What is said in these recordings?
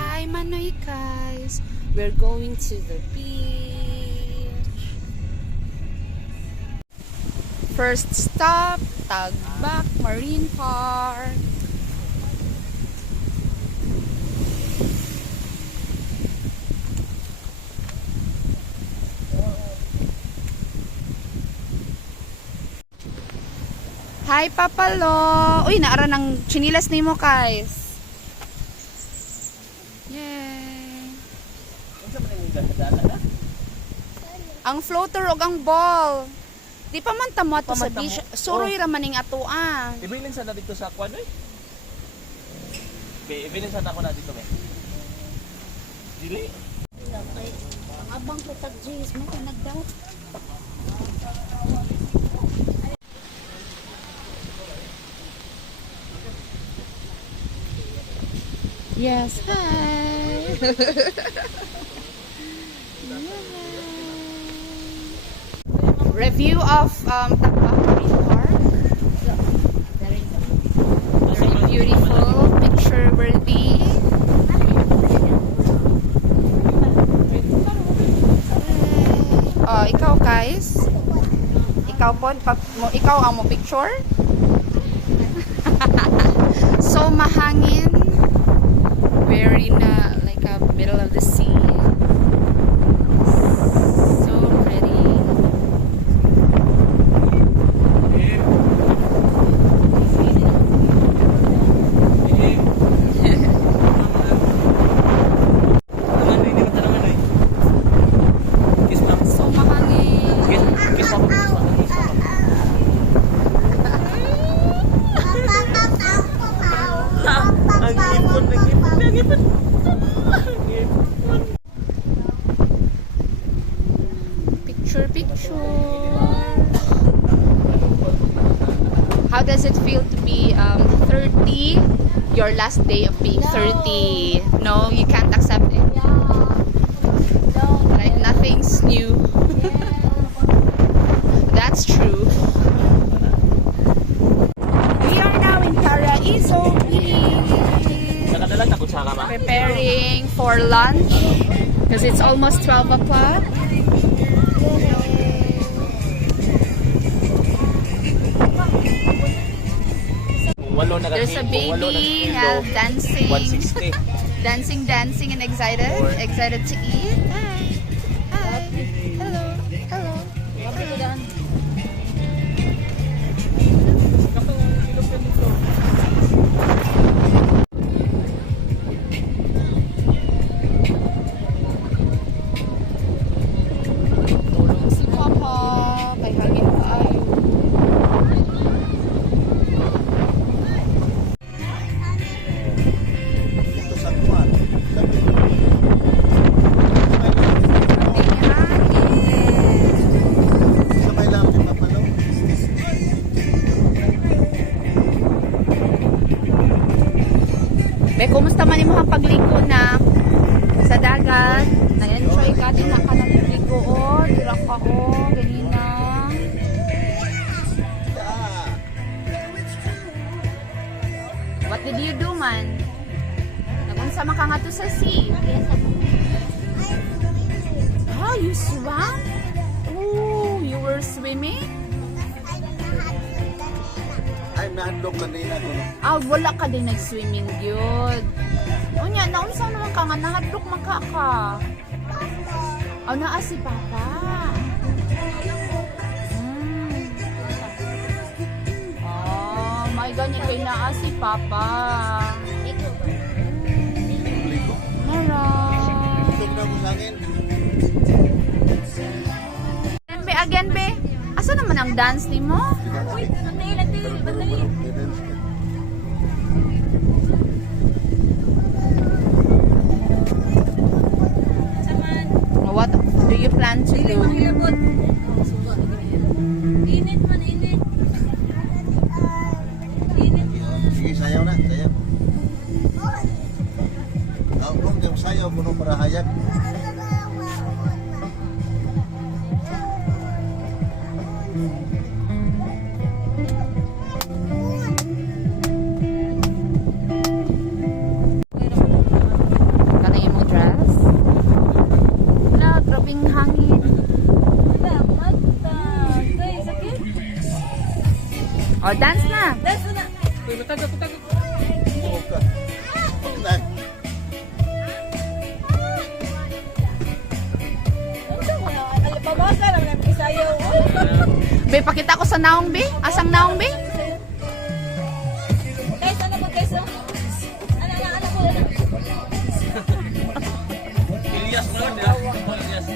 Hi Manoy guys, we're going to the beach. First stop, Tagbak Marine Park. Hi Papalo. Uy, naara ng chinilas ni mo guys. Yay. Ang floater og ang ball. Di pa man tamo ato sa beach. Suroy ra maning ato ah. Ibilin sa na dito sa kwan eh. Okay, ibilin sa na ko na dito eh. Dili. Abang ko tag Jays mo kay nagdaw. Yes, hi. Review of Tagbak Marine Park. Very beautiful, picture worthy. Oh, ikaw guys. Ikaw po, ikaw ang mo picture. So mahangin. We're in like a middle of the sea. So pretty. So mahangin. Picture. How does it feel to be 30? Your last day of being 30. No, you can't accept it. Like nothing's new. That's true. We are now in Paraiso Beach. Preparing for lunch because it's almost 12 o'clock. There's a baby dancing. 160. dancing and excited to eat. Hi. Hello. Si Papa, kay hangin kaayo. Be, kumusta man imong pagligo na sa dagat? Na-enjoy ka din na ka nagligo o? Dira ka o, ganina. What did you do man? Nagunsa man ka nga to sa sea? Oh, you swam? Oh, you were swimming? Ay, nahadlok na din ako. Wala ka din nag-swimming yun. O niya, naunsa naman ka nga, nahadlok man ka. Naa si Papa. My ganyan kay naa si Papa. Meron. Itlog na mo sa akin. Again, be. Asa naman ang dance ni mo? Uy, bandali. What do you plan to do? Init. Sige, sayaw na, sayaw. Huwag yung sayaw, puno para hayag. O, dance na. Nay. Be, pakita ko sa naong, be. Asang naong, be? Ilyas mo lang, diba? Ilyas.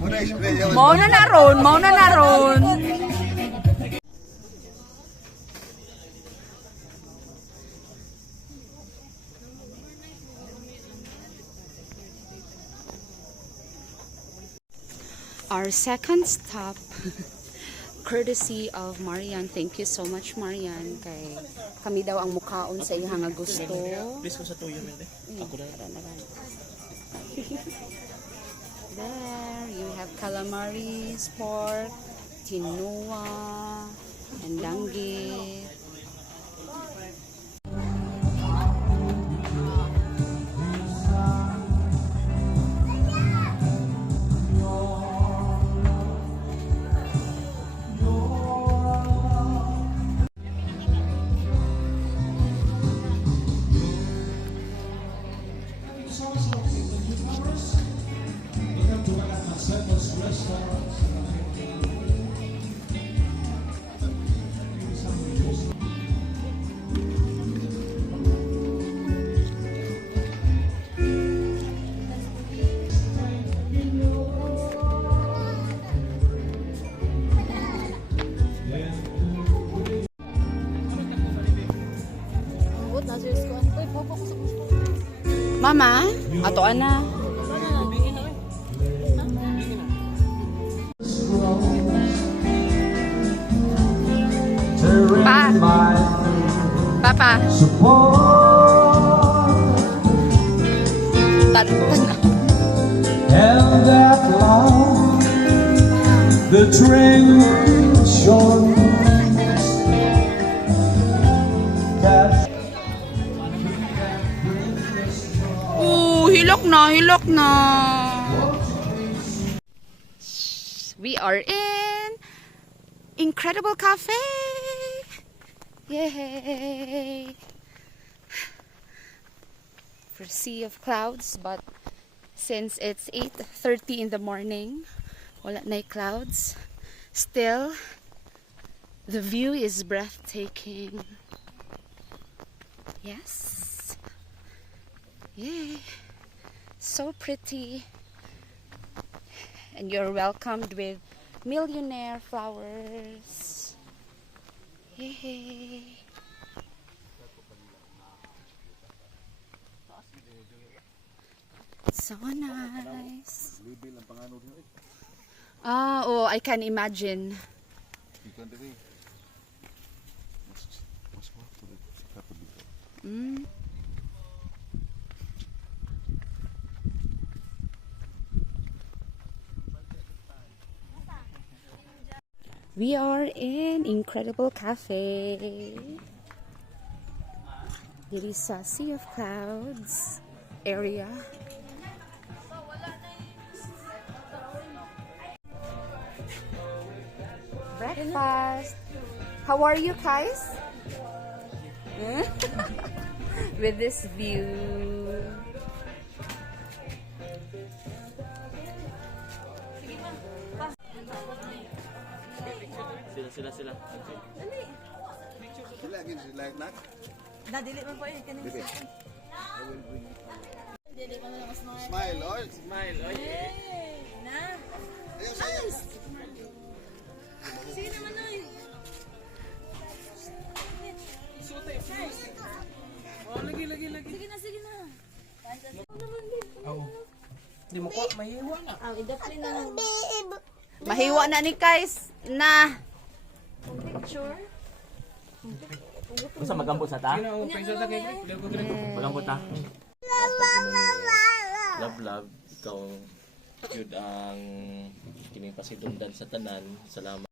Muna explain yun. Mauna na ron, mauna na ron. Our second stop, courtesy of Marian. Thank you so much, Marian. Kay kami daw ang mukaon sa iyang nga gusto. Please ko sa tuyo, Mende. Ako na. There, you have calamaris, pork, tinoa, and danggit. Mama, ato ana. Pa. Papa. Tantang. And that long, the train short. Hilok na, hilok na. We are in Incredible Cafe. Yay! For sea of clouds, but since it's 8:30 in the morning, wala na clouds. Still, the view is breathtaking. Yes. Yay! So pretty. And you're welcomed with millionaire flowers. Yay! So nice. Ah, oh, I can imagine. Mm. We are in Incredible Cafe. It is a Sea of Clouds area. Breakfast. How are you guys? With this view. Sila. Sila gin sila na. Dili man po yun kanina. Dili. Smile, oy. Smile, oy. Na. Ayaw sayaw. Sige naman oy. Oh, lagi. Sige na. Di mo ko, mahiwa na. Ang idapli na lang. Mahiwa na ni guys na. Picture. Basta magambot sa ta? Magambot ta? Love. Ikaw, yun ang kining pasidungdan sa tanan. Salamat.